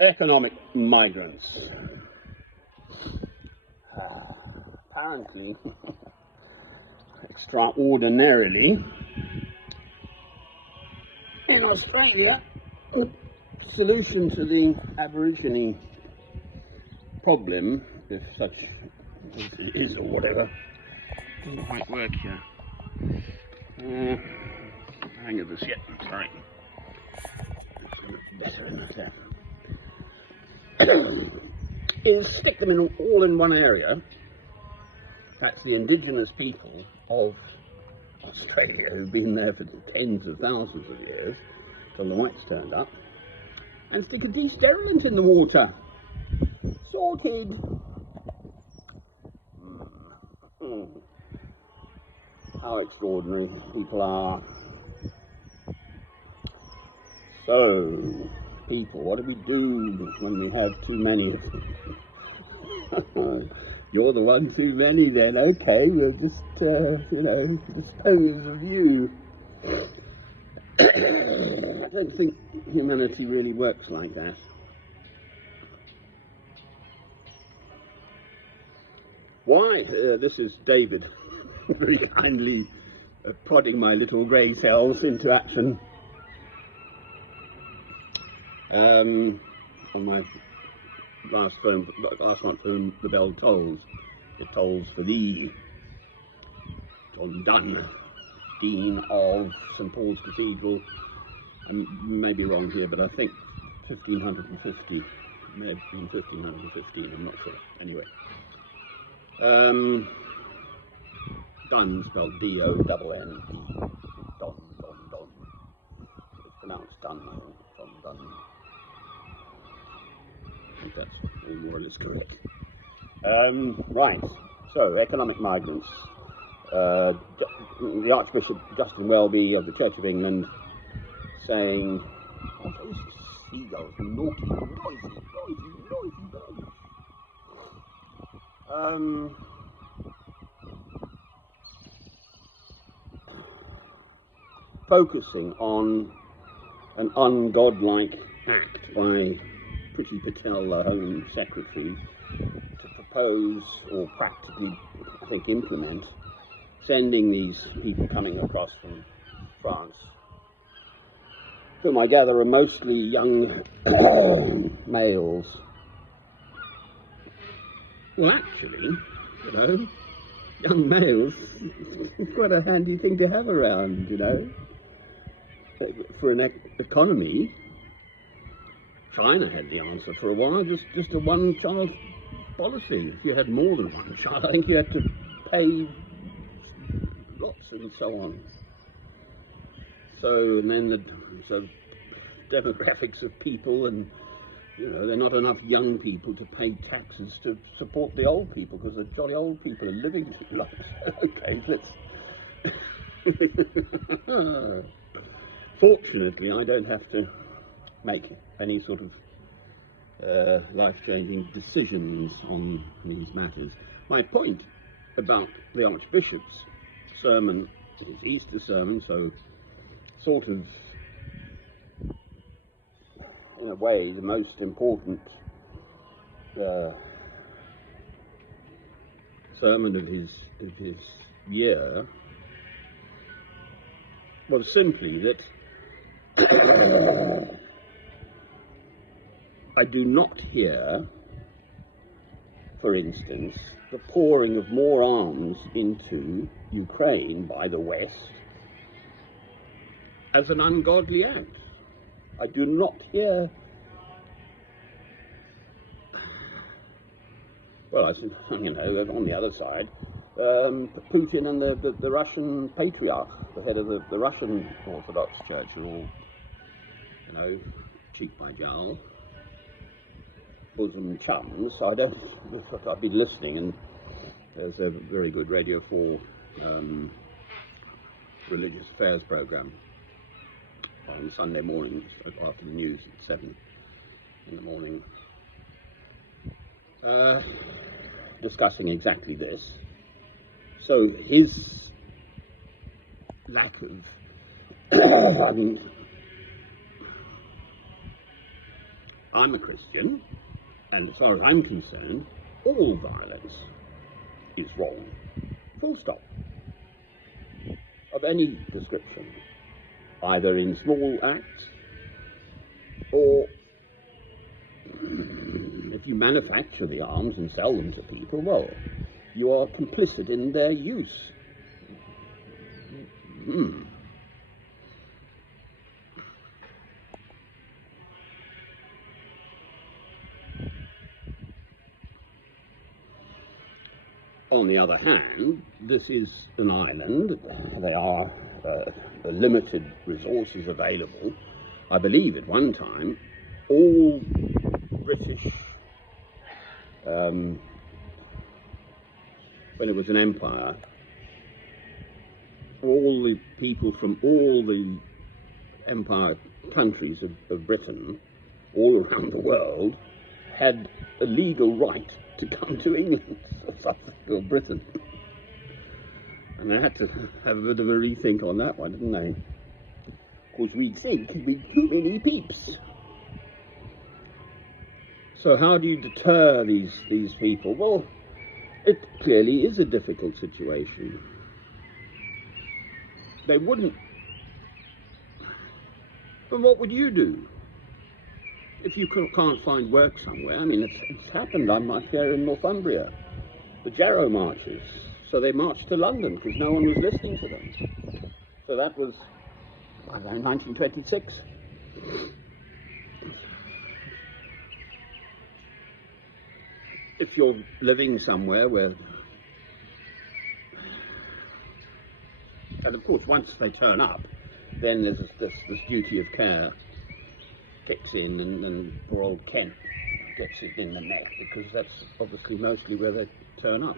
Economic migrants. Apparently, extraordinarily, in Australia, the solution to the Aborigine problem, if such it is or whatever, doesn't quite work here. Hang of this yet, sorry. Better in that. Is stick them all in one area. That's the indigenous people of Australia who've been there for tens of thousands of years, till the whites turned up, and stick a desterilant in the water. Sorted. How extraordinary people are. So, people, what do we do when we have too many of them? You're the one too many then, okay, we'll just, dispose of you. I don't think humanity really works like that. Why? This is David very kindly prodding my little grey cells into action. On my last one the bell tolls. It tolls for thee. John Donne, Dean of St Paul's Cathedral. I may be wrong here, but I think 1550. May have been 1515, I'm not sure. Anyway. Donne spelled D-O-N-N-E. Don. It's pronounced Donne, John Donne. I think that's more or less correct. Right, so economic migrants. The Archbishop Justin Welby of the Church of England saying, oh, those seagulls, noisy birds. Focusing on an ungodlike act by Priti Patel, the Home Secretary, to propose or practically, I think, implement sending these people coming across from France, whom I gather are mostly young males. Well, actually, young males is quite a handy thing to have around, for an economy. China had the answer for a while, just a one-child policy. If you had more than one child, I think you had to pay lots and so on. So, and then the demographics of people, and there are not enough young people to pay taxes to support the old people, because the jolly old people are living too long. Okay, let's... Fortunately, I don't have to make any sort of life-changing decisions on these matters. My point about the Archbishop's sermon, his Easter sermon, so sort of, in a way, the most important sermon of his year, was simply that I do not hear, for instance, the pouring of more arms into Ukraine by the West as an ungodly act. I do not hear, well, on the other side, Putin and the Russian patriarch, the head of the Russian Orthodox Church, are all, cheek by jowl, bosom chums. So I've been listening, and there's a very good Radio 4 religious affairs program on Sunday mornings after the news at 7 in the morning, discussing exactly this. So his lack of I'm a Christian, and as far as I'm concerned, all violence is wrong. Full stop. Of any description, either in small acts or if you manufacture the arms and sell them to people, well, you are complicit in their use. On the other hand, this is an island. There are limited resources available. I believe at one time all British, when it was an empire, all the people from all the empire countries of Britain, all around the world, had a legal right to come to England or Britain. And they had to have a bit of a rethink on that one, didn't they? Of course, we'd think we'd too many peeps. So how do you deter these people? Well, it clearly is a difficult situation. They wouldn't. But what would you do if you can't find work somewhere? I mean, it's happened. I'm right here in Northumbria. The Jarrow marches. So they marched to London because no one was listening to them. So that was, I don't know, 1926. If you're living somewhere where, and of course once they turn up, then there's this duty of care kicks in, and poor old Kent gets it in the neck, because that's obviously mostly where they turn up.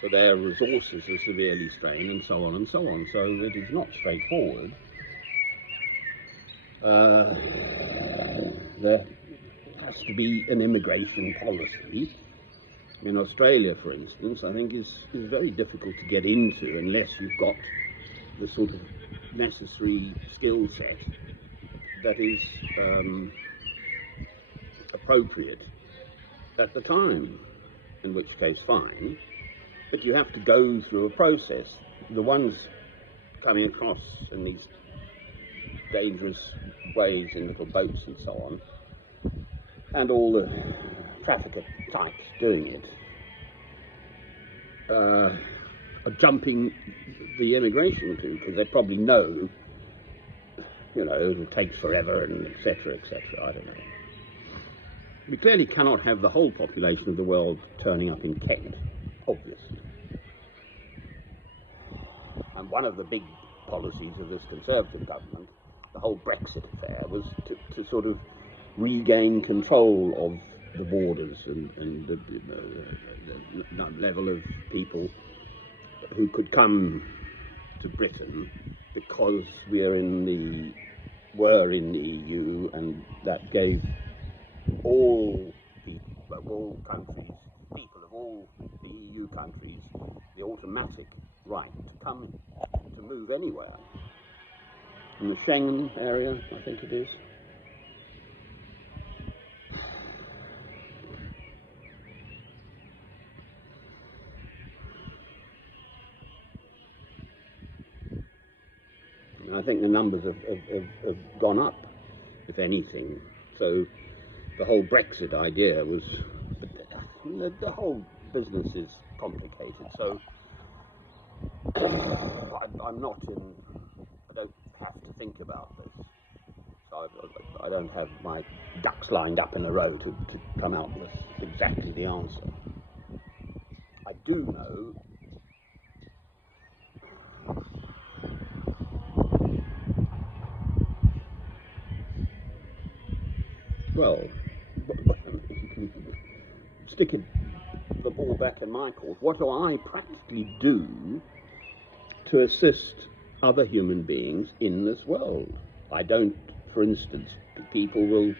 So their resources are severely strained, and so on and so on. So it is not straightforward. There has to be an immigration policy. In Australia, for instance, I think is very difficult to get into unless you've got the sort of necessary skill set that is appropriate at the time, in which case fine, but you have to go through a process. The ones coming across in these dangerous ways in little boats and so on, and all the trafficker types doing it, are jumping the immigration too, because they probably know, you know, it'll take forever, and etc., etc. I don't know. We clearly cannot have the whole population of the world turning up in Kent, obviously. And one of the big policies of this Conservative government, the whole Brexit affair, was to sort of regain control of the borders and the level of people who could come to Britain, because were in the EU, and that gave all people of all countries, people of all the EU countries, the automatic right to come, to move anywhere. In the Schengen area, I think it is. And I think the numbers have gone up, if anything. So the whole Brexit idea was, the whole business is complicated. So I'm not in, I don't have to think about this. So I don't have my ducks lined up in a row to come out with exactly the answer. I do know well, stick the ball back in my court. What do I practically do to assist other human beings in this world? I don't, for instance, people will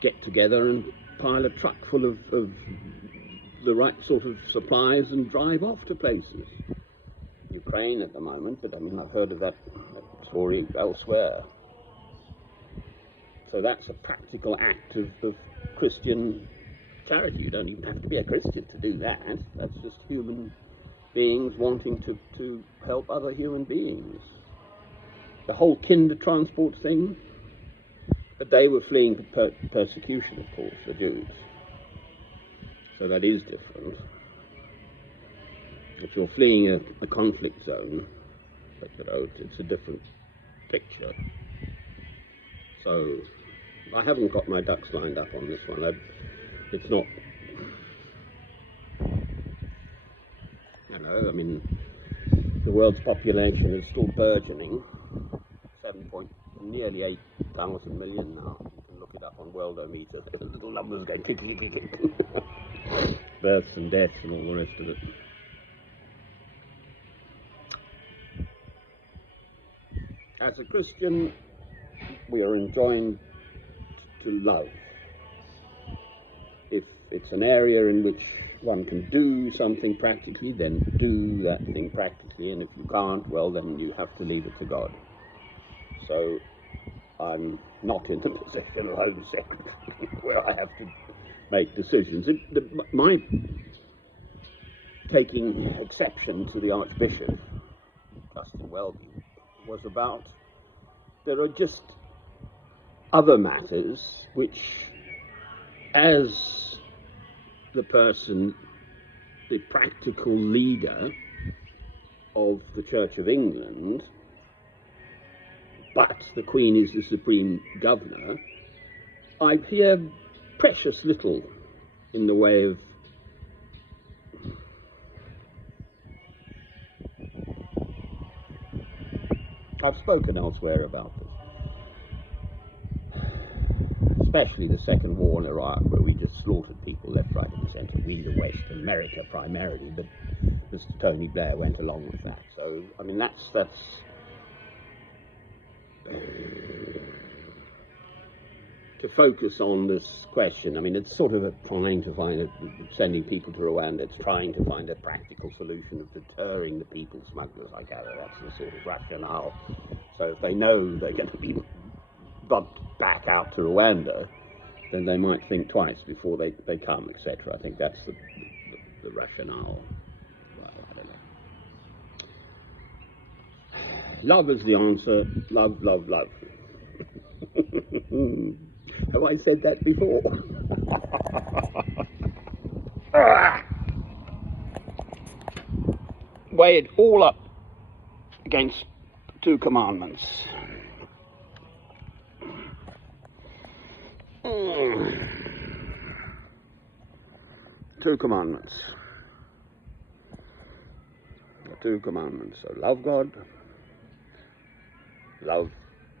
get together and pile a truck full of the right sort of supplies and drive off to places. Ukraine at the moment, but I mean, I've heard of that story elsewhere. So that's a practical act of Christian charity. You don't even have to be a Christian to do that. That's just human beings wanting to help other human beings. The whole Kindertransport thing, but they were fleeing persecution, of course, the Jews. So that is different. If you're fleeing a conflict zone, but, it's a different picture. So I haven't got my ducks lined up on this one. It's not, I mean, the world's population is still burgeoning, nearly 8,000 million now. You can look it up on Worldometer. There's little numbers going tick, tick, tick, tick. Births and deaths and all the rest of it. As a Christian, we are enjoined to love. If it's an area in which one can do something practically, then do that thing practically, and if you can't, well, then you have to leave it to God. So I'm not in the position of Home Secretary where I have to make decisions. My taking exception to the Archbishop, Justin Welby, was about there are just other matters which, as the person, the practical leader of the Church of England, but the Queen is the supreme governor, I hear precious little in the way of I've spoken elsewhere about this, especially the Second War in Iraq, where we just slaughtered people left, right and centre. We, the West, America primarily, but Mr. Tony Blair went along with that. So, I mean, that's to focus on this question. I mean, it's sort of trying to find sending people to Rwanda. It's trying to find a practical solution of deterring the people smugglers, I gather. That's the sort of rationale. So if they know they're going to be bumped back out to Rwanda, then they might think twice before they come, etc. I think that's the rationale. Well, I don't know. Love is the answer. Love, love, love. Have I said that before? Weigh it all up against 2 commandments. Two commandments. The 2 commandments. So love God, love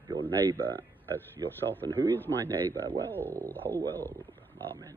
your neighbour as yourself. And who is my neighbour? Well, the whole world. Amen.